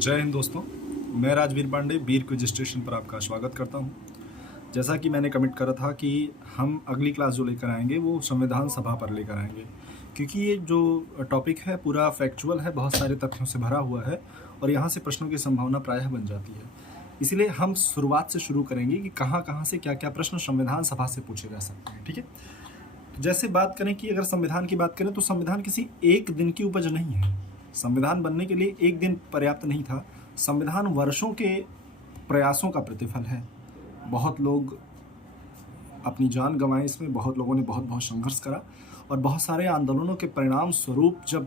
जय हिंद दोस्तों, मैं राजवीर पांडे बीर रजिस्ट्रेशन पर आपका स्वागत करता हूं। जैसा कि मैंने कमिट करा था कि हम अगली क्लास जो लेकर आएंगे वो संविधान सभा पर लेकर आएंगे, क्योंकि ये जो टॉपिक है पूरा फैक्चुअल है, बहुत सारे तथ्यों से भरा हुआ है और यहाँ से प्रश्नों की संभावना प्रायः बन जाती है। इसीलिए हम शुरुआत से शुरू करेंगे कि कहाँ कहाँ से क्या क्या प्रश्न संविधान सभा से पूछे जा सकते हैं। ठीक है, तो जैसे बात करें कि अगर संविधान की बात करें तो संविधान किसी एक दिन की उपज नहीं है। संविधान बनने के लिए एक दिन पर्याप्त नहीं था। संविधान वर्षों के प्रयासों का प्रतिफल है। बहुत लोग अपनी जान गंवाए इसमें, बहुत लोगों ने बहुत बहुत संघर्ष करा और बहुत सारे आंदोलनों के परिणाम स्वरूप जब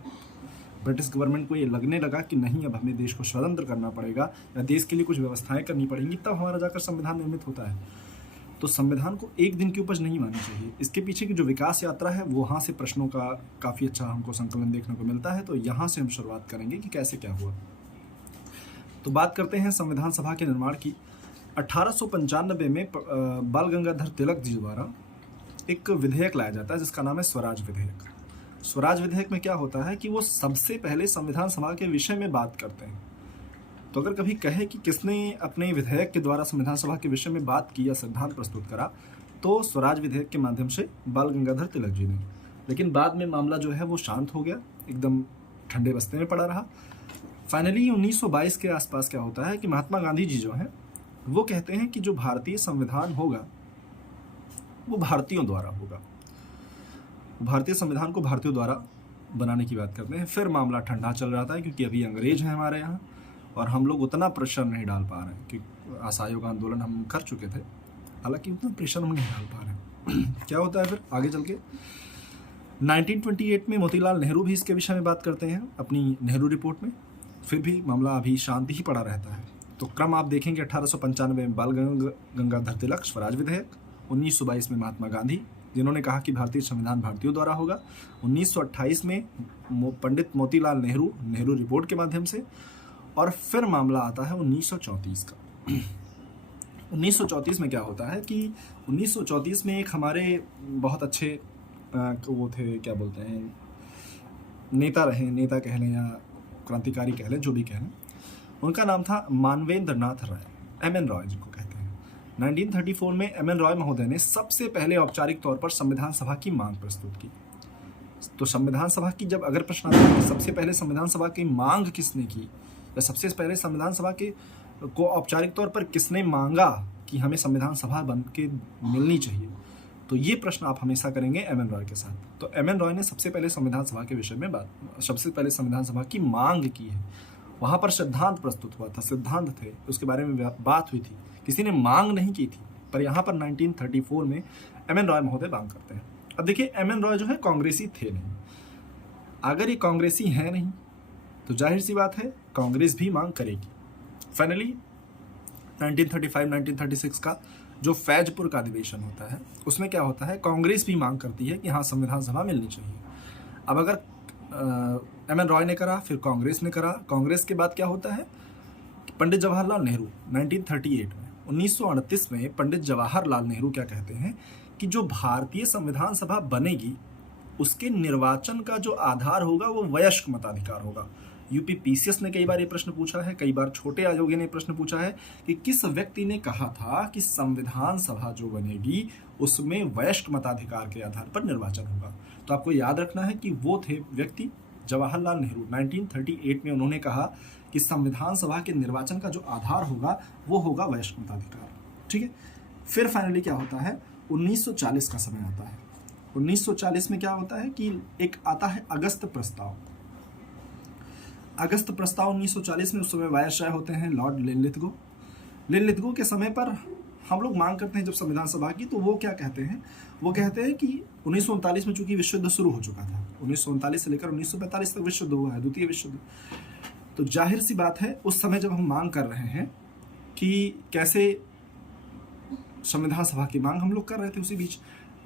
ब्रिटिश गवर्नमेंट को ये लगने लगा कि नहीं, अब हमें देश को स्वतंत्र करना पड़ेगा या देश के लिए कुछ व्यवस्थाएं करनी पड़ेंगी, तब हमारा जाकर संविधान निर्मित होता है। तो संविधान को एक दिन की उपज नहीं माननी चाहिए। इसके पीछे की जो विकास यात्रा है वो वहाँ से प्रश्नों का काफ़ी अच्छा हमको संकलन देखने को मिलता है। तो यहाँ से हम शुरुआत करेंगे कि कैसे क्या हुआ। तो बात करते हैं संविधान सभा के निर्माण की। 1895 में बाल गंगाधर तिलक जी द्वारा एक विधेयक लाया जाता है जिसका नाम है स्वराज विधेयक। स्वराज विधेयक में क्या होता है कि वो सबसे पहले संविधान सभा के विषय में बात करते हैं। तो अगर कभी कहे कि किसने अपने विधेयक के द्वारा संविधान सभा के विषय में बात की या सिद्धांत प्रस्तुत करा, तो स्वराज विधेयक के माध्यम से बाल गंगाधर तिलक जी ने। लेकिन बाद में मामला जो है वो शांत हो गया, एकदम ठंडे बस्ते में पड़ा रहा। फाइनली 1922 के आसपास क्या होता है कि महात्मा गांधी जी जो हैं वो कहते हैं कि जो भारतीय संविधान होगा वो भारतीयों द्वारा होगा। भारतीय संविधान को भारतीयों द्वारा बनाने की बात करते हैं। फिर मामला ठंडा चल रहा था क्योंकि अभी अंग्रेज हैं हमारे यहाँ और हम लोग उतना प्रेशर नहीं डाल पा रहे हैं कि असहयोग आंदोलन हम कर चुके थे, हालांकि उतना प्रेशर हम नहीं डाल पा रहे हैं। क्या होता है फिर आगे चल के 1928 में मोतीलाल नेहरू भी इसके विषय में बात करते हैं अपनी नेहरू रिपोर्ट में। फिर भी मामला अभी शांति ही पड़ा रहता है। तो क्रम आप देखेंगे 1895 में बाल गंगाधर तिलक स्वराज विधेयक, 1922 में महात्मा गांधी जिन्होंने कहा कि भारतीय संविधान भारतीयों द्वारा होगा, 1928 में पंडित मोतीलाल नेहरू नेहरू रिपोर्ट के माध्यम से, और फिर मामला आता है 1934 का। 1934 में क्या होता है कि 1934 में एक हमारे बहुत अच्छे वो थे, क्या बोलते हैं, नेता रहे, नेता कह लें या क्रांतिकारी कह लें, जो भी कह लें, उनका नाम था मानवेंद्र नाथ राय, एम.एन. रॉय जिनको कहते हैं। 1934 में एम.एन. रॉय महोदय ने सबसे पहले औपचारिक तौर पर संविधान सभा की मांग प्रस्तुत की। तो संविधान सभा की जब अगर प्रश्न आता है कि सबसे पहले संविधान सभा की मांग किसने की या सबसे पहले संविधान सभा के को औपचारिक तौर पर किसने मांगा कि हमें संविधान सभा बन के मिलनी चाहिए, तो ये प्रश्न आप हमेशा करेंगे एम.एन. रॉय के साथ। तो एम.एन. रॉय ने सबसे पहले संविधान सभा के विषय में सबसे पहले संविधान सभा की मांग की है। वहाँ पर सिद्धांत प्रस्तुत हुआ था, सिद्धांत थे, उसके बारे में बात हुई थी, किसी ने मांग नहीं की थी। पर यहाँ पर 1934 में एम.एन. रॉय महोदय मांग करते हैं। अब देखिए, एम.एन. रॉय जो है कांग्रेसी थे नहीं। अगर ये कांग्रेसी है नहीं तो जाहिर सी बात है कांग्रेस भी मांग करेगी। फाइनली 1935-1936 का जो फैजपुर का अधिवेशन होता है उसमें क्या होता है, कांग्रेस भी मांग करती है कि हाँ संविधान सभा मिलनी चाहिए। अब अगर एम.एन. रॉय ने करा, फिर कांग्रेस ने करा, कांग्रेस के बाद क्या होता है, पंडित जवाहरलाल नेहरू 1938 में 1938 में पंडित जवाहरलाल नेहरू क्या कहते हैं कि जो भारतीय संविधान सभा बनेगी उसके निर्वाचन का जो आधार होगा वो वयस्क मताधिकार होगा। यूपी पीसीएस ने कई बार ये प्रश्न पूछा है, कई बार छोटे आयोगी ने प्रश्न पूछा है कि किस व्यक्ति ने कहा था कि संविधान सभा जो बनेगी उसमें वयस्क मताधिकार के आधार पर निर्वाचन होगा। तो आपको याद रखना है कि वो थे व्यक्ति जवाहरलाल नेहरू। 1938 में उन्होंने कहा कि संविधान सभा के निर्वाचन का जो आधार होगा वो होगा वयस्क मताधिकार। ठीक है, फिर फाइनली क्या होता है, 1940 का समय आता है। 1940 में क्या होता है कि एक आता है अगस्त प्रस्ताव। अगस्त प्रस्ताव 1940 में, उस समय वायसराय होते हैं लॉर्ड लिनलिथगो। लिनलिथगो के समय पर हम लोग मांग करते हैं जब संविधान सभा की, तो वो क्या कहते हैं, वो कहते हैं कि 1939 में चूंकि विश्व युद्ध शुरू हो चुका था, 1939 से लेकर 1945 तक विश्व युद्ध हुआ है, द्वितीय विश्व युद्ध। तो जाहिर सी बात है उस समय जब हम मांग कर रहे हैं कि कैसे संविधान सभा की मांग हम लोग कर रहे थे उसी बीच,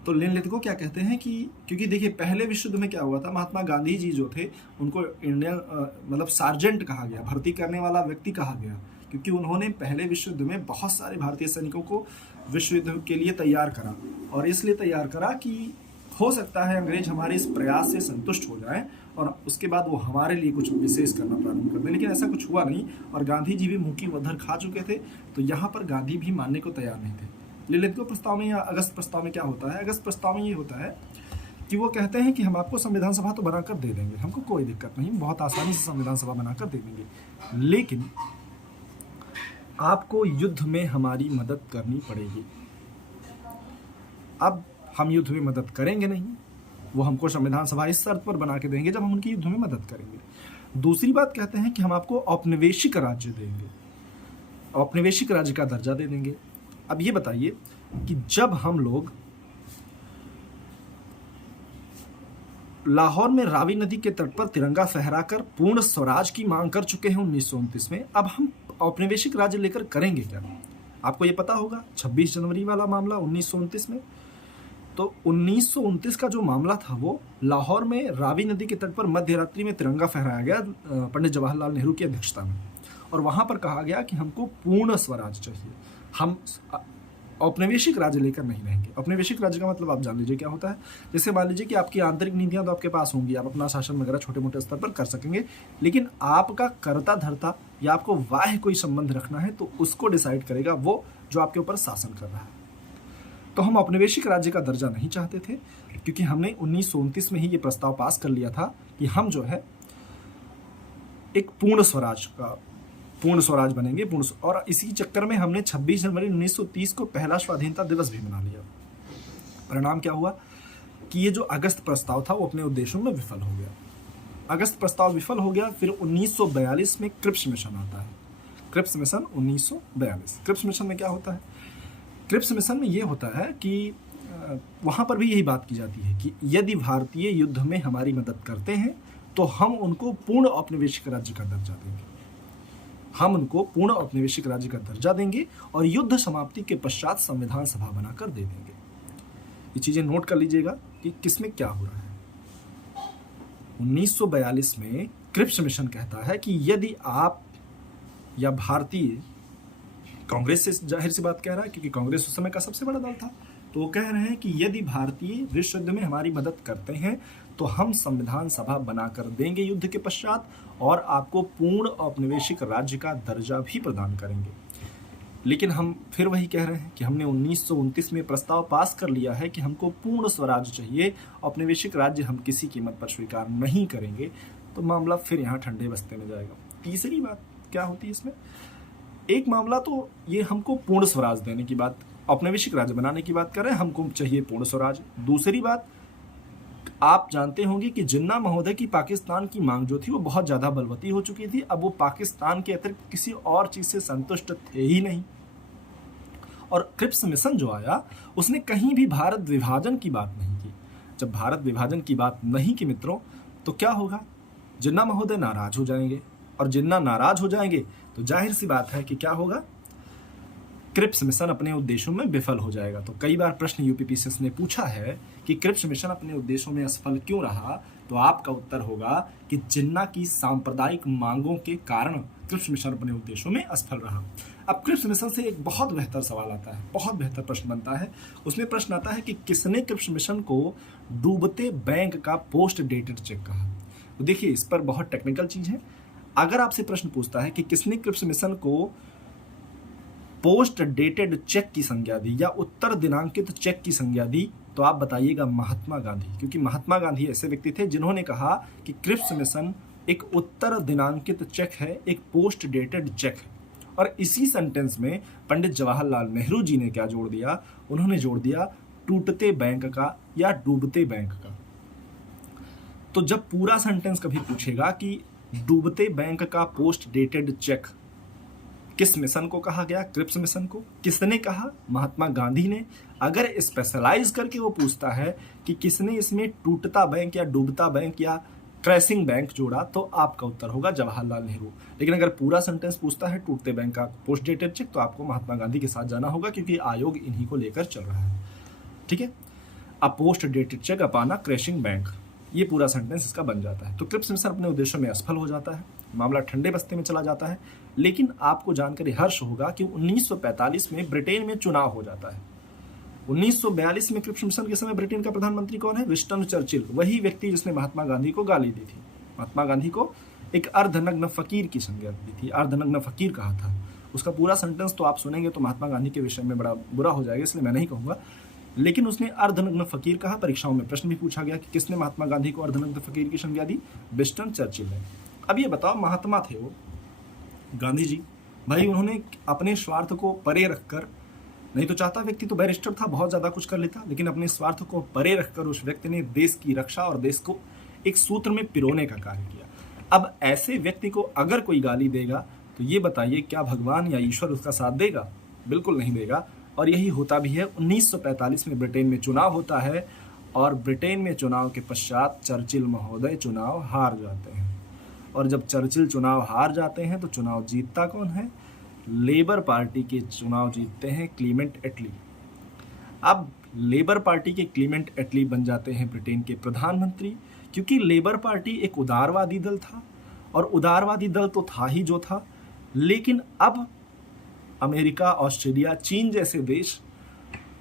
तो लिनलिथगो क्या कहते हैं कि क्योंकि देखिए पहले विश्व युद्ध में क्या हुआ था, महात्मा गांधी जी जो थे उनको इंडियन मतलब सार्जेंट कहा गया, भर्ती करने वाला व्यक्ति कहा गया, क्योंकि उन्होंने पहले विश्व युद्ध में बहुत सारे भारतीय सैनिकों को विश्व युद्ध के लिए तैयार करा। और इसलिए तैयार करा कि हो सकता है अंग्रेज हमारे इस प्रयास से संतुष्ट हो जाएं और उसके बाद वो हमारे लिए कुछ विशेष करना प्रारंभ कर दें, लेकिन ऐसा कुछ हुआ नहीं और गांधी जी भी मुंह की उधर खा चुके थे। तो यहाँ पर गांधी भी मानने को तैयार नहीं थे। लिलितगो प्रस्ताव में या अगस्त प्रस्ताव में क्या होता है? अगस्त प्रस्ताव में ये होता है कि वो कहते हैं कि हम आपको संविधान सभा तो बनाकर दे देंगे, हमको कोई दिक्कत नहीं, बहुत आसानी से संविधान सभा बनाकर दे देंगे, लेकिन आपको युद्ध में हमारी मदद करनी पड़ेगी। अब हम युद्ध में मदद करेंगे नहीं, वो हमको संविधान सभा इस शर्त पर बना के देंगे जब हम उनकी युद्ध में मदद करेंगे। दूसरी बात कहते हैं कि हम आपको औपनिवेशिक राज्य देंगे, औपनिवेशिक राज्य का दर्जा दे देंगे। अब ये बताइए कि जब हम लोग लाहौर में रावी नदी के तट पर तिरंगा फहराकर पूर्ण स्वराज की मांग कर चुके हैं 1929 में, अब हम औपनिवेशिक राज्य लेकर करेंगे क्या? आपको ये पता होगा 26 जनवरी वाला मामला 1929 में। तो 1929 का जो मामला था वो लाहौर में रावी नदी के तट पर मध्य रात्रि में तिरंगा फहराया गया पंडित जवाहरलाल नेहरू की अध्यक्षता में, और वहां पर कहा गया कि हमको पूर्ण स्वराज चाहिए, हम औपनिवेशिक राज्य लेकर नहीं रहेंगे। औपनिवेशिक राज्य का मतलब आप जान लीजिए क्या होता है। जैसे मान लीजिए कि आपकी आंतरिक नीतियां तो आपके पास होंगी, आप अपना शासन वगैरह छोटे मोटे स्तर पर कर सकेंगे, लेकिन आपका कर्ता धर्ता या आपको बाह्य कोई संबंध रखना है तो उसको डिसाइड करेगा वो जो आपके ऊपर शासन कर रहा है। तो हम औपनिवेशिक राज्य का दर्जा नहीं चाहते थे, क्योंकि हमने 1929 में ही ये प्रस्ताव पास कर लिया था कि हम जो है एक पूर्ण स्वराज बनेंगे, और इसी चक्कर में हमने 26 जनवरी 1930 को पहला स्वाधीनता दिवस भी मना लिया। परिणाम क्या हुआ कि ये जो अगस्त प्रस्ताव था वो अपने उद्देश्यों में विफल हो गया। अगस्त प्रस्ताव विफल हो गया। फिर 1942 में क्रिप्स मिशन आता है। Cripps mission 1942। क्रिप्स मिशन में क्या होता है? क्रिप्स मिशन में ये होता है कि वहाँ पर भी यही बात की जाती है कि यदि भारतीय युद्ध में हमारी मदद करते हैं तो हम उनको पूर्ण औपनिवेशिक राज्य का दर्जा देंगे, हम उनको पूर्ण औपनिवेशिक राज्य का दर्जा देंगे और युद्ध समाप्ति के पश्चात संविधान सभा बनाकर दे देंगे। ये चीजें नोट कर लीजिएगा कि किसमें क्या हो रहा है। 1942 में क्रिप्स मिशन कहता है कि यदि आप या भारतीय, कांग्रेस से जाहिर सी बात कह रहा है क्योंकि कांग्रेस उस समय का सबसे बड़ा दल था, तो वो कह रहे हैं कि यदि भारतीय विश्व युद्ध में हमारी मदद करते हैं तो हम संविधान सभा बनाकर देंगे युद्ध के पश्चात, और आपको पूर्ण औपनिवेशिक राज्य का दर्जा भी प्रदान करेंगे। लेकिन हम फिर वही कह रहे हैं कि हमने 1929 में प्रस्ताव पास कर लिया है कि हमको पूर्ण स्वराज चाहिए, औपनिवेशिक राज्य हम किसी कीमत पर स्वीकार नहीं करेंगे, तो मामला फिर यहाँ ठंडे बस्ते में जाएगा। तीसरी बात क्या होती है इसमें? एक मामला तो ये हमको पूर्ण स्वराज देने की बात, औपनिवेशिक राज्य बनाने की बात कर रहे हैं, हमको चाहिए पूर्ण स्वराज। दूसरी बात, आप जानते होंगे कि जिन्ना महोदय की पाकिस्तान की मांग जो थी वो बहुत ज़्यादा बलवती हो चुकी थी। अब वो पाकिस्तान के अतिरिक्त किसी और चीज़ से संतुष्ट थे ही नहीं, और क्रिप्स मिशन जो आया उसने कहीं भी भारत विभाजन की बात नहीं की। जब भारत विभाजन की बात नहीं की मित्रों, तो क्या होगा? जिन्ना महोदय नाराज हो जाएंगे, और जिन्ना नाराज हो जाएंगे तो जाहिर सी बात है कि क्या होगा? क्रिप्स मिशन अपने उद्देश्यों में विफल हो जाएगा। तो कई बार प्रश्न यूपीपीसीएस ने पूछा है कि क्रिप्स मिशन अपने उद्देश्यों में असफल क्यों रहा, तो आपका उत्तर होगा कि जिन्ना की सांप्रदायिक मांगों के कारण क्रिप्स मिशन अपने उद्देश्यों में असफल रहा। अब क्रिप्स मिशन से एक बहुत बेहतर सवाल आता है, बहुत बेहतर प्रश्न बनता है। उसमें प्रश्न आता है कि किसने क्रिप्स मिशन को डूबते बैंक का पोस्ट डेटेड चेक कहा? तो देखिए, इस पर बहुत टेक्निकल चीज है। अगर आपसे प्रश्न पूछता है कि किसने क्रिप्स मिशन को पोस्ट डेटेड चेक की संज्ञा दी या उत्तर दिनांकित चेक की संज्ञा दी, तो आप बताइएगा महात्मा गांधी, क्योंकि महात्मा गांधी ऐसे व्यक्ति थे जिन्होंने कहा कि क्रिप्स मिशन एक उत्तर दिनांकित चेक है, एक पोस्ट डेटेड चेक है। और इसी सेंटेंस में पंडित जवाहरलाल नेहरू जी ने क्या जोड़ दिया? उन्होंने जोड़ दिया टूटते बैंक का या डूबते बैंक का। तो जब पूरा सेंटेंस कभी पूछेगा कि डूबते बैंक का पोस्ट डेटेड चेक किस मिशन को कहा गया? क्रिप्स मिशन को। किसने कहा? महात्मा गांधी ने। अगर स्पेशलाइज करके वो पूछता है कि किसने इसमें टूटता बैंक या डूबता बैंक या क्रैशिंग बैंक जोड़ा, तो आपका उत्तर होगा जवाहरलाल नेहरू। लेकिन अगर पूरा सेंटेंस पूछता है टूटते बैंक का पोस्ट डेटेड चेक, तो आपको महात्मा गांधी के साथ जाना होगा, क्योंकि आयोग इन्हीं को लेकर चल रहा है। ठीक है, अ पोस्ट डेटेड चेक अपान अ क्रैशिंग बैंक, ये पूरा सेंटेंस इसका बन जाता है। तो क्रिप्स मिशन अपने उद्देश्यों में असफल हो जाता है, मामला ठंडे बस्ते में चला जाता है। लेकिन आपको जानकर हर्ष होगा कि 1945 में ब्रिटेन में चुनाव हो जाता है। 1942 में क्रिप्स मिशन के समय ब्रिटेन का प्रधानमंत्री कौन है? विंस्टन चर्चिल, वही व्यक्ति जिसने महात्मा गांधी को गाली दी थी। महात्मा गांधी को एक अर्धनग्न फकीर की संज्ञा दी थी, अर्धनग्न फकीर कहा था। उसका पूरा सेंटेंस तो आप सुनेंगे तो महात्मा गांधी के विषय में बड़ा बुरा हो जाएगा, इसलिए मैं नहीं कहूँगा, लेकिन उसने अर्धनग्न फकीर कहा। परीक्षाओं में प्रश्न भी पूछा गया कि किसने महात्मा गांधी को अर्धनग्न फकीर की संज्ञा दी? विंस्टन चर्चिल ने। अब ये बताओ, महात्मा थे वो गांधी जी, भाई उन्होंने अपने स्वार्थ को परे रखकर, नहीं तो चाहता व्यक्ति तो बैरिस्टर था, बहुत ज्यादा कुछ कर लेता, लेकिन अपने स्वार्थ को परे रखकर उस व्यक्ति ने देश की रक्षा और देश को एक सूत्र में पिरोने का कार्य किया। अब ऐसे व्यक्ति को अगर कोई गाली देगा तो ये बताइए क्या भगवान या ईश्वर उसका साथ देगा? बिल्कुल नहीं देगा। और यही होता भी है। 1945 में ब्रिटेन में चुनाव होता है और ब्रिटेन में चुनाव के पश्चात चर्चिल महोदय चुनाव हार जाते हैं। और जब चर्चिल चुनाव हार जाते हैं तो चुनाव जीतता कौन है? लेबर पार्टी के चुनाव जीतते हैं क्लीमेंट एटली। अब लेबर पार्टी के क्लीमेंट एटली बन जाते हैं ब्रिटेन के प्रधानमंत्री, क्योंकि लेबर पार्टी एक उदारवादी दल था और उदारवादी दल तो था ही जो था, लेकिन अब अमेरिका, ऑस्ट्रेलिया, चीन जैसे देश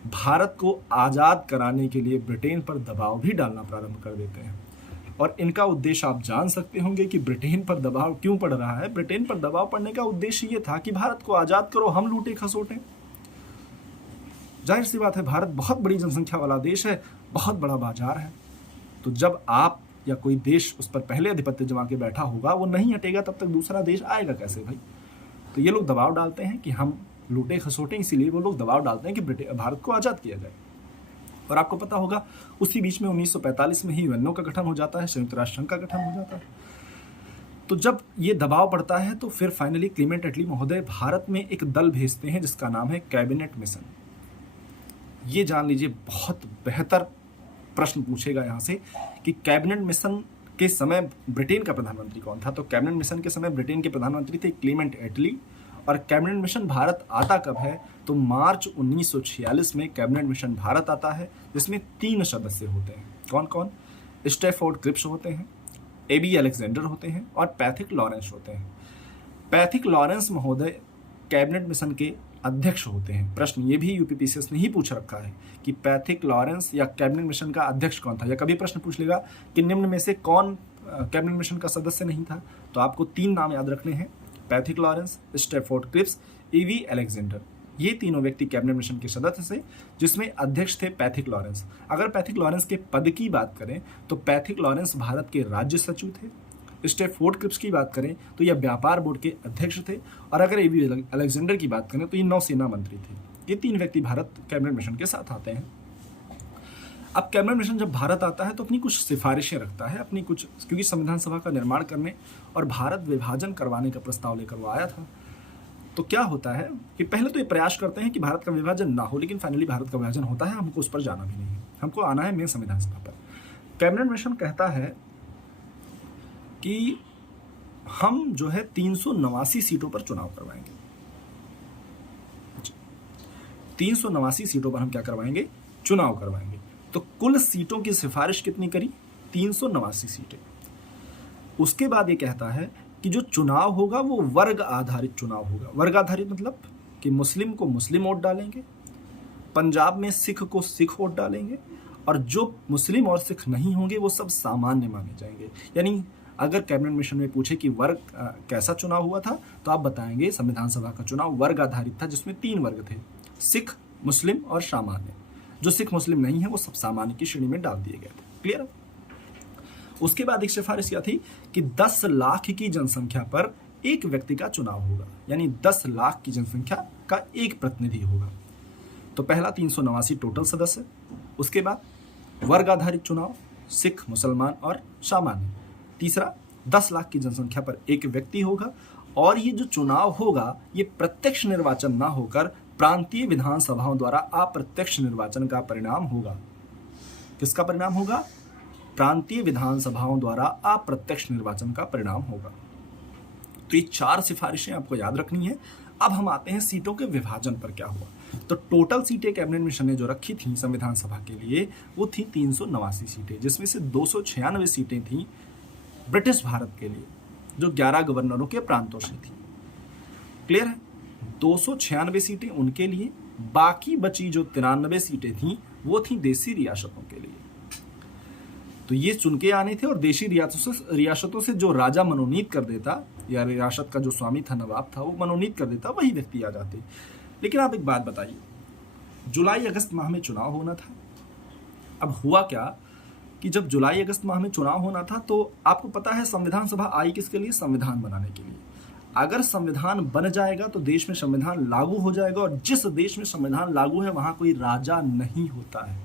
भारत को आज़ाद कराने के लिए ब्रिटेन पर दबाव भी डालना प्रारंभ कर देते हैं। और इनका उद्देश्य आप जान सकते होंगे कि ब्रिटेन पर दबाव क्यों पड़ रहा है। ब्रिटेन पर दबाव पड़ने का उद्देश्य ये था कि भारत को आज़ाद करो, हम लूटे खसोटे। जाहिर सी बात है, भारत बहुत बड़ी जनसंख्या वाला देश है, बहुत बड़ा बाजार है, तो जब आप या कोई देश उस पर पहले आधिपत्य जमा के बैठा होगा, वो नहीं हटेगा, तब तक दूसरा देश आएगा कैसे भाई? तो ये लोग दबाव डालते हैं कि हम लूटे खसोटे, इसीलिए वो लोग दबाव डालते हैं कि भारत को आज़ाद किया जाए। और आपको पता होगा उसी बीच में 1945 में ही यूएनओ का गठन हो जाता है, संयुक्त राष्ट्र संघ का गठन हो जाता है। तो जब ये दबाव पड़ता है तो फिर फाइनली क्लीमेंट एटली महोदय भारत में एक दल भेजते हैं जिसका नाम है कैबिनेट मिशन। ये जान लीजिए, बहुत बेहतर प्रश्न पूछेगा यहाँ से कि कैबिनेट मिशन के समय ब्रिटेन का प्रधानमंत्री कौन था? तो कैबिनेट मिशन के समय ब्रिटेन के प्रधानमंत्री थे क्लीमेंट एटली। और कैबिनेट मिशन भारत आता कब है? तो मार्च 1946 में कैबिनेट मिशन भारत आता है, जिसमें 3 सदस्य होते हैं। कौन कौन? स्टैफोर्ड क्रिप्स होते हैं, एबी अलेक्जेंडर होते हैं और पैथिक लॉरेंस होते हैं। पैथिक लॉरेंस महोदय कैबिनेट मिशन के अध्यक्ष होते हैं। प्रश्न ये भी यूपीपीसीएस ने ही पूछ रखा है कि पैथिक लॉरेंस या कैबिनेट मिशन का अध्यक्ष कौन था, या कभी प्रश्न पूछ लेगा कि निम्न में से कौन कैबिनेट मिशन का सदस्य नहीं था, तो आपको 3 नाम याद रखने हैं, Pethick Lawrence, Stafford Cripps, A V Alexander. ये तीनों व्यक्ति कैबिनेट मिशन के सदस्य थे, जिसमें अध्यक्ष थे पैथिक लॉरेंस। अगर पैथिक लॉरेंस के पद की बात करें तो पैथिक लॉरेंस भारत के राज्य सचिव थे। स्टैफोर्ड क्रिप्स की बात करें तो यह व्यापार बोर्ड के अध्यक्ष थे। और अगर ईवी अलेक्जेंडर की बात करें तो ये नौसेना मंत्री थे। ये 3 व्यक्ति भारत कैबिनेट मिशन के साथ आते हैं। अब कैबिनेट मिशन जब भारत आता है तो अपनी कुछ सिफारिशें रखता है, अपनी कुछ, क्योंकि संविधान सभा का निर्माण करने और भारत विभाजन करवाने का प्रस्ताव लेकर वो आया था। तो क्या होता है कि पहले तो ये प्रयास करते हैं कि भारत का विभाजन ना हो, लेकिन फाइनली भारत का विभाजन होता है। हमको उस पर जाना भी नहीं है, हमको आना है मेन संविधान सभा पर। कैबिनेट मिशन कहता है कि हम जो है 389 सीटों पर चुनाव करवाएंगे। 389 सीटों पर हम क्या करवाएंगे? चुनाव करवाएंगे। तो कुल सीटों की सिफारिश कितनी करी? 389 सीटें। उसके बाद ये कहता है कि जो चुनाव होगा वो वर्ग आधारित चुनाव होगा। वर्ग आधारित मतलब कि मुस्लिम को मुस्लिम वोट डालेंगे, पंजाब में सिख को सिख वोट डालेंगे, और जो मुस्लिम और सिख नहीं होंगे वो सब सामान्य माने जाएंगे। यानी अगर कैबिनेट मिशन में पूछे कि वर्ग कैसा चुनाव हुआ था, तो आप बताएंगे संविधान सभा का चुनाव वर्ग आधारित था, जिसमें 3 वर्ग थे, सिख, मुस्लिम और सामान्य। जो सिख मुस्लिम नहीं है वो सब सामान्य की श्रेणी में डाल दिए गए थे। क्लियर? उसके बाद एक सिफारिश क्या थी कि 10 लाख की जनसंख्या पर एक व्यक्ति का चुनाव होगा, यानी 10 लाख की जनसंख्या का एक प्रतिनिधि होगा। तो पहला 389 टोटल सदस्य, उसके बाद वर्ग आधारित चुनाव, सिख, मुसलमान और सामान्य। तीसरा 10 लाख की जनसंख्या पर एक व्यक्ति होगा, और ये जो चुनाव होगा ये प्रत्यक्ष निर्वाचन ना होकर प्रांतीय विधानसभाओं द्वारा अप्रत्यक्ष निर्वाचन का परिणाम होगा। किसका परिणाम होगा? प्रांतीय विधानसभाओं द्वारा अप्रत्यक्ष निर्वाचन का परिणाम होगा। तो ये 4 सिफारिशें आपको याद रखनी है। अब हम आते हैं सीटों के विभाजन पर क्या हुआ। तो टोटल सीटें कैबिनेट मिशन ने जो रखी थी संविधान सभा के लिए वो थी 389 सीटें, जिसमें से 296 सीटें थी ब्रिटिश भारत के लिए, जो 11 गवर्नरों के प्रांतों से थी। क्लियर है? 296 सीटें उनके लिए बाकी बची जो 93 सीटें थीं वो थीं देसी रियासतों के लिए। तो ये चुन के आने थे और देशी रियासतों से जो राजा मनोनीत कर देता या रियासत का जो स्वामी था, नवाब था, वो मनोनीत कर देता, वही व्यक्ति आ जाते। लेकिन आप एक बात बताइए, जुलाई अगस्त माह में चुनाव होना था। अब हुआ क्या कि जब जुलाई अगस्त माह में चुनाव होना था तो आपको पता है संविधान सभा आई किसके लिए? संविधान बनाने के लिए। अगर संविधान बन जाएगा तो देश में संविधान लागू हो जाएगा, और जिस देश में संविधान लागू है वहां कोई राजा नहीं होता है,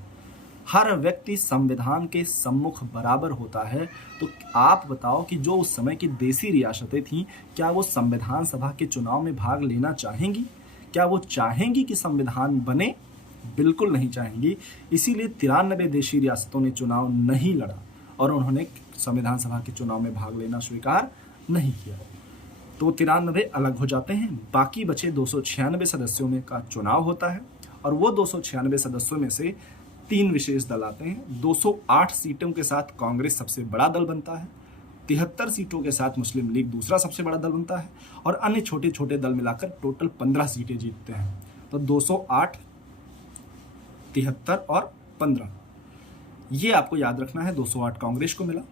हर व्यक्ति संविधान के सम्मुख बराबर होता है। तो आप बताओ कि जो उस समय की देसी रियासतें थीं, क्या वो संविधान सभा के चुनाव में भाग लेना चाहेंगी? क्या वो चाहेंगी कि संविधान बने? बिल्कुल नहीं चाहेंगी। इसीलिए 93 देशी रियासतों ने चुनाव नहीं लड़ा और उन्होंने संविधान सभा के चुनाव में भाग लेना स्वीकार नहीं किया। तो 93 अलग हो जाते हैं। बाकी बचे 296 सदस्यों में का चुनाव होता है और वो 296 सदस्यों में से 3 विशेष दल आते हैं। 208 सीटों के साथ कांग्रेस सबसे बड़ा दल बनता है, 73 सीटों के साथ मुस्लिम लीग दूसरा सबसे बड़ा दल बनता है और अन्य छोटे छोटे दल मिलाकर टोटल 15 सीटें जीतते हैं। तो 208, 73 और 15 ये आपको याद रखना है। 208 कांग्रेस को मिला,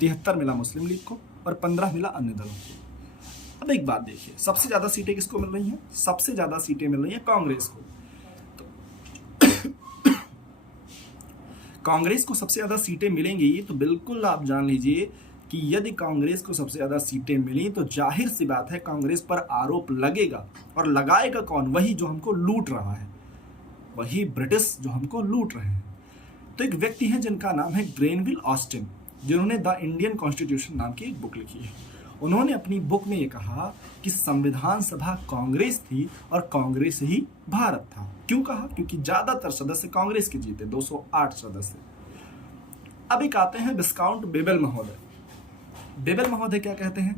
73 मिला मुस्लिम लीग को और 15 मिला अन्य दलों को। अब एक बात देखिए, सबसे ज्यादा सीटें किसको मिल रही हैं? सबसे ज्यादा सीटें मिल रही हैं कांग्रेस को। तो कांग्रेस को सबसे ज्यादा सीटें मिलेंगी तो बिल्कुल आप जान लीजिए कि यदि कांग्रेस को सबसे ज्यादा सीटें मिली तो जाहिर सी बात है कांग्रेस पर आरोप लगेगा। और लगाएगा कौन? वही जो हमको लूट रहा है, वही ब्रिटिश जो हमको लूट रहे हैं। तो एक व्यक्ति हैं जिनका नाम है ग्रेनविल ऑस्टिन, जिन्होंने द इंडियन कॉन्स्टिट्यूशन नाम की एक बुक लिखी है। उन्होंने अपनी बुक में ये कहा कि संविधान सभा कांग्रेस थी और कांग्रेस ही भारत था। क्यों कहा? क्योंकि ज्यादातर सदस्य कांग्रेस के जीते, 208 सदस्य। अब एक आते हैं विस्काउंट बेबल महोदय। बेबल महोदय क्या कहते हैं?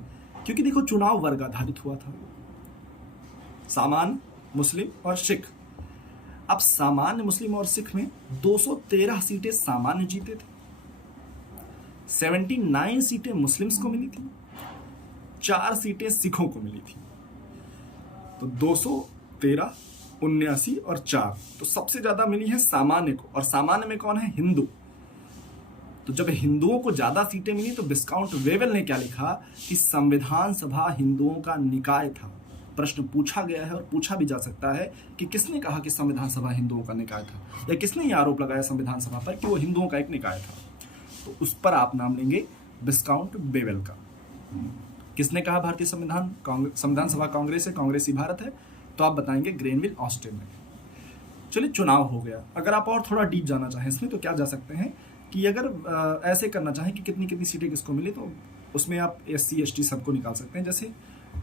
क्योंकि देखो चुनाव वर्ग आधारित हुआ था, सामान्य, मुस्लिम और सिख। अब सामान्य, मुस्लिम और सिख में 213 सीटें सामान्य जीते थे, 79 सीटें मुस्लिम्स को मिली थी, 4 सीटें सिखों को मिली थी। तो 213, 79 और 4, तो सबसे ज्यादा मिली है सामान्य को। और सामान्य में कौन है? हिंदू। तो जब हिंदुओं को ज्यादा सीटें मिली तो विस्काउंट वेबल ने क्या लिखा कि संविधान सभा हिंदुओं का निकाय था। प्रश्न पूछा गया है और पूछा भी जा सकता है कि किसने कहा कि संविधान सभा हिंदुओं का निकाय था, या किसने ये आरोप लगाया संविधान सभा पर कि वो हिंदुओं का एक निकाय था। तो उस पर आप नाम लेंगे विस्काउंट बेबल का। किसने कहा भारतीय संविधान सभा कांग्रेस है, कांग्रेस ही भारत है? तो आप बताएंगे ग्रेनविल ऑस्टिन ने। चलिए, चुनाव हो गया। अगर आप और थोड़ा डीप जाना चाहें इसमें तो क्या जा सकते हैं कि अगर ऐसे करना चाहें कि कितनी कितनी सीटें किसको मिली, तो उसमें आप SC ST सबको निकाल सकते हैं। जैसे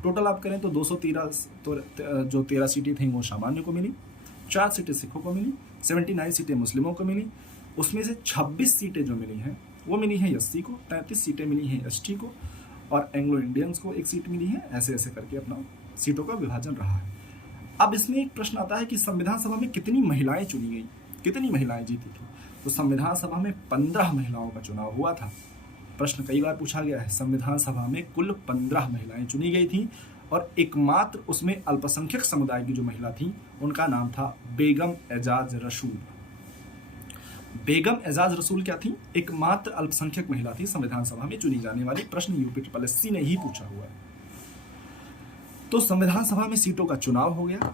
टोटल आप करें तो 213, तो जो 13 सीटें थी वो सामान्य को मिली, 4 सीटें सिखों को मिली, 79 सीटें मुस्लिमों को मिली। उसमें से 26 सीटें जो मिली हैं वो मिली हैं SC को, 33 सीटें मिली हैं ST को और एंग्लो इंडियंस को 1 सीट मिली है। ऐसे ऐसे करके अपना सीटों का विभाजन रहा है। अब इसमें एक प्रश्न आता है कि संविधान सभा में कितनी महिलाएं चुनी गई, कितनी महिलाएं जीती थी? तो संविधान सभा में 15 महिलाओं का चुनाव हुआ था। प्रश्न कई बार पूछा गया है। संविधान सभा में कुल 15 महिलाएं चुनी गई थी और एकमात्र उसमें अल्पसंख्यक समुदाय की जो महिला थी उनका नाम था बेगम एजाज रसूल। बेगम एजाज रसूल क्या थी? एकमात्र अल्पसंख्यक महिला थी संविधान सभा में चुनी जाने वाली। प्रश्न UPSSC ने ही पूछा हुआ है। तो संविधान सभा में सीटों का चुनाव हो गया,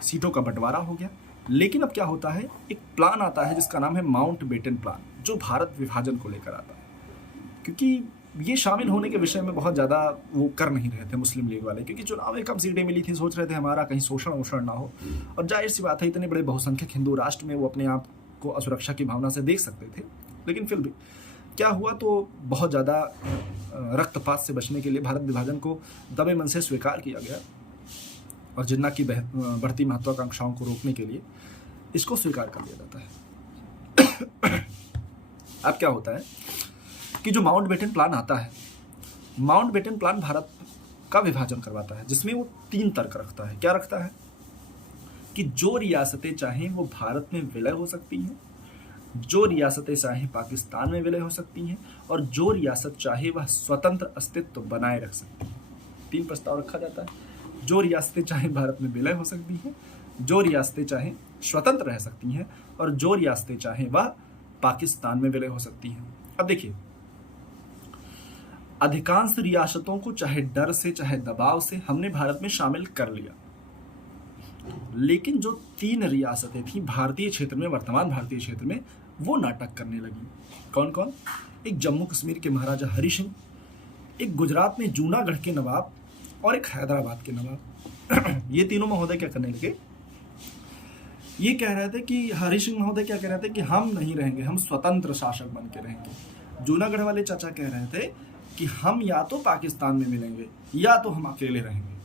सीटों का बंटवारा हो गया। लेकिन अब क्या होता है, एक प्लान आता है जिसका नाम है माउंटबेटन प्लान, जो भारत विभाजन को लेकर आता है। क्योंकि ये शामिल होने के विषय में बहुत ज़्यादा वो कर नहीं रहे थे मुस्लिम लीग वाले, क्योंकि चुनाव में कम सीटें मिली थी, सोच रहे थे हमारा कहीं शोषण वोषण ना हो। और जाहिर सी बात है, इतने बड़े बहुसंख्यक हिंदू राष्ट्र में वो अपने आप को असुरक्षा की भावना से देख सकते थे। लेकिन फिर भी क्या हुआ, तो बहुत ज़्यादा रक्तपात से बचने के लिए भारत विभाजन को दबे मन से स्वीकार किया गया और जिन्ना की बढ़ती महत्वाकांक्षाओं को रोकने के लिए इसको स्वीकार कर लिया जाता है। अब क्या होता है कि जो माउंटबेटन प्लान आता है, माउंटबेटन प्लान भारत का विभाजन करवाता है, जिसमें वो 3 तर्क रखता है। क्या रखता है कि जो रियासतें चाहें वो भारत में विलय हो सकती हैं, जो रियासतें चाहें पाकिस्तान में विलय हो सकती हैं, और जो रियासत चाहे वह स्वतंत्र अस्तित्व बनाए रख सकती है। 3 प्रस्ताव रखा जाता है। जो रियासतें चाहें भारत में विलय हो सकती हैं, जो रियासतें चाहें स्वतंत्र रह सकती हैं और जो रियासतें चाहें वह पाकिस्तान में विलय हो सकती हैं। अब देखिए, अधिकांश रियासतों को चाहे डर से चाहे दबाव से हमने भारत में शामिल कर लिया, लेकिन जो 3 रियासतें थी भारतीय क्षेत्र में, वर्तमान भारतीय क्षेत्र में, वो नाटक करने लगी। कौन कौन? एक जम्मू कश्मीर के महाराजा हरि सिंह, एक गुजरात में जूनागढ़ के नवाब और एक हैदराबाद के नवाब। ये तीनों महोदय क्या करने लगे? ये कह रहे थे कि हरि सिंह महोदय क्या कह रहे थे कि हम नहीं रहेंगे, हम स्वतंत्र शासक बन के रहेंगे। जूनागढ़ वाले चाचा कह रहे थे कि हम या तो पाकिस्तान में मिलेंगे या तो हम अकेले रहेंगे।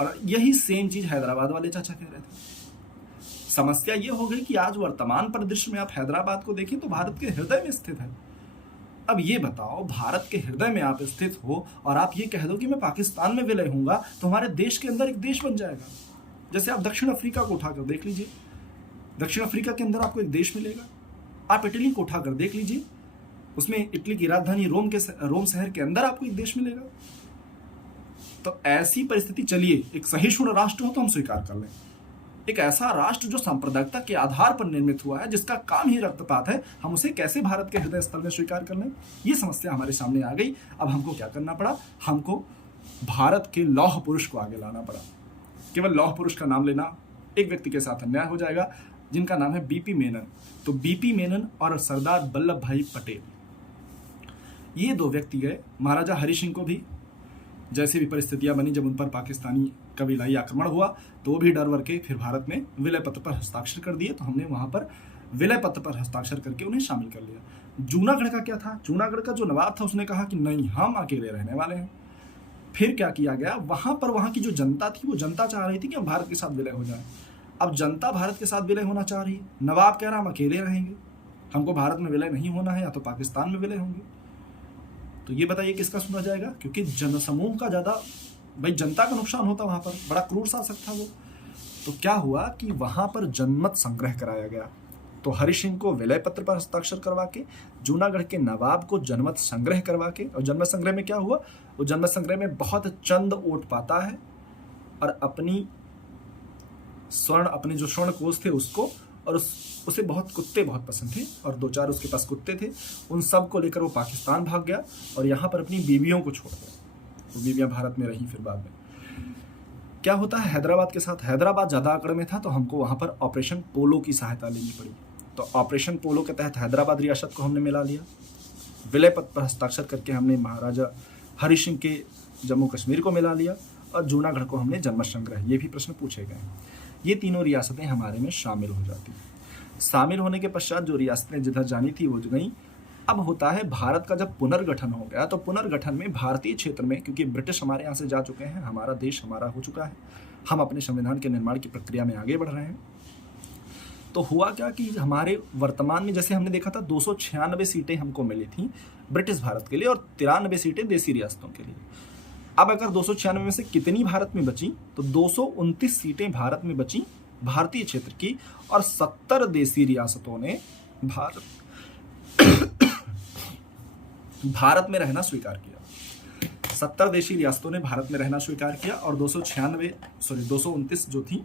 और यही सेम चीज हैदराबाद वाले चाचा कह रहे थे। समस्या ये हो गई कि आज वर्तमान परिदृश्य में आप हैदराबाद को देखें तो भारत के हृदय में स्थित है। अब ये बताओ, भारत के हृदय में आप स्थित हो और आप ये कह दो कि मैं पाकिस्तान में विलय होऊंगा, तो हमारे देश के अंदर एक देश बन जाएगा। जैसे आप दक्षिण अफ्रीका को उठाकर देख लीजिए, दक्षिण अफ्रीका के अंदर आपको एक देश मिलेगा। आप इटली को उठाकर देख लीजिए, उसमें इटली की राजधानी रोम शहर के अंदर आपको एक देश मिलेगा। तो ऐसी परिस्थिति, चलिए एक सहिष्णु राष्ट्र हो तो हम स्वीकार कर लें, एक ऐसा राष्ट्र जो सांप्रदायिकता के आधार पर निर्मित हुआ है, जिसका काम ही रक्तपात है, हम उसे कैसे भारत के हृदय स्थल में स्वीकार कर लें? ये समस्या हमारे सामने आ गई। अब हमको क्या करना पड़ा? हमको भारत के लौह पुरुष को आगे लाना पड़ा। केवल लौह पुरुष का नाम लेना एक व्यक्ति के साथ अन्याय हो जाएगा, जिनका नाम है बीपी मेनन। तो बीपी मेनन और सरदार वल्लभ भाई पटेल, ये 2 व्यक्ति गए। महाराजा हरि सिंह को भी जैसे भी परिस्थितियां बनी, जब उन पर पाकिस्तानी कबीलाई आक्रमण हुआ, तो वो भी डर वर के फिर भारत में विलय पत्र पर हस्ताक्षर कर दिए। तो हमने वहां पर विलय पत्र पर हस्ताक्षर करके उन्हें शामिल कर लिया। जूनागढ़ का क्या था? जूनागढ़ का जो नवाब था उसने कहा कि नहीं, हम अकेले रहने वाले हैं। फिर क्या किया गया? वहां पर वहां की जो जनता थी, वो जनता चाह रही थी कि हम भारत के साथ विलय हो जाए। अब जनता भारत के साथ विलय होना चाह रही है, नवाब कह रहा हम अकेले रहेंगे, हमको भारत में विलय नहीं होना है, या तो पाकिस्तान में विलय होंगे। तो ये बताइए किसका सुना जाएगा? क्योंकि जनसमूह का ज्यादा, भाई जनता का नुकसान होता वहां पर, बड़ा क्रूर शासक था वो। तो क्या हुआ कि वहां पर जनमत संग्रह कराया गया। तो हरि सिंह को विलय पत्र पर हस्ताक्षर करवा के, जूनागढ़ के नवाब को जनमत संग्रह करवा के, और जनमत संग्रह में क्या हुआ? वो जनमत संग्रह में बहुत चंद वोट पाता है और अपने जो स्वर्ण कोष थे उसको, और उसे कुत्ते बहुत पसंद थे और 2-4 उसके पास कुत्ते थे, उन सब को लेकर वो पाकिस्तान भाग गया और यहाँ पर अपनी बीवियों को छोड़ गया। वो बीवियां भारत में रहीं। फिर बाद में क्या होता है हैदराबाद के साथ? हैदराबाद ज़्यादा आंकड़े में था, तो हमको वहाँ पर ऑपरेशन पोलो की सहायता लेनी पड़ी। तो ऑपरेशन पोलो के तहत हैदराबाद रियासत को हमने मिला लिया। विलय पत्र पर हस्ताक्षर करके हमने महाराजा हरि सिंह के जम्मू कश्मीर को मिला लिया और जूनागढ़ को हमने जनमत संग्रह। ये भी प्रश्न पूछे गए। ये तीनों रियासतें हमारे में शामिल हो जाती। शामिल होने के पश्चात जो रियासतें जिधर जानी थी वो गई। अब होता है भारत का जब पुनर्गठन हो गया, तो पुनर्गठन में भारतीय क्षेत्र में, क्योंकि ब्रिटिश हमारे यहाँ से जा चुके हैं, हमारा देश हमारा हो चुका है, हम अपने संविधान के निर्माण की प्रक्रिया में आगे बढ़ रहे हैं। तो हुआ क्या कि हमारे वर्तमान में, जैसे हमने देखा था, 296 सीटें हमको मिली थी ब्रिटिश भारत के लिए और 93 सीटें देसी रियासतों के लिए। अब अगर 296 में से कितनी भारत में बची? तो 229 सीटें भारत में बची भारतीय क्षेत्र की, और 70 देसी रियासतों ने भारत में रहना स्वीकार किया। 70 देशी रियासतों ने भारत में रहना स्वीकार किया और 229 जो थी,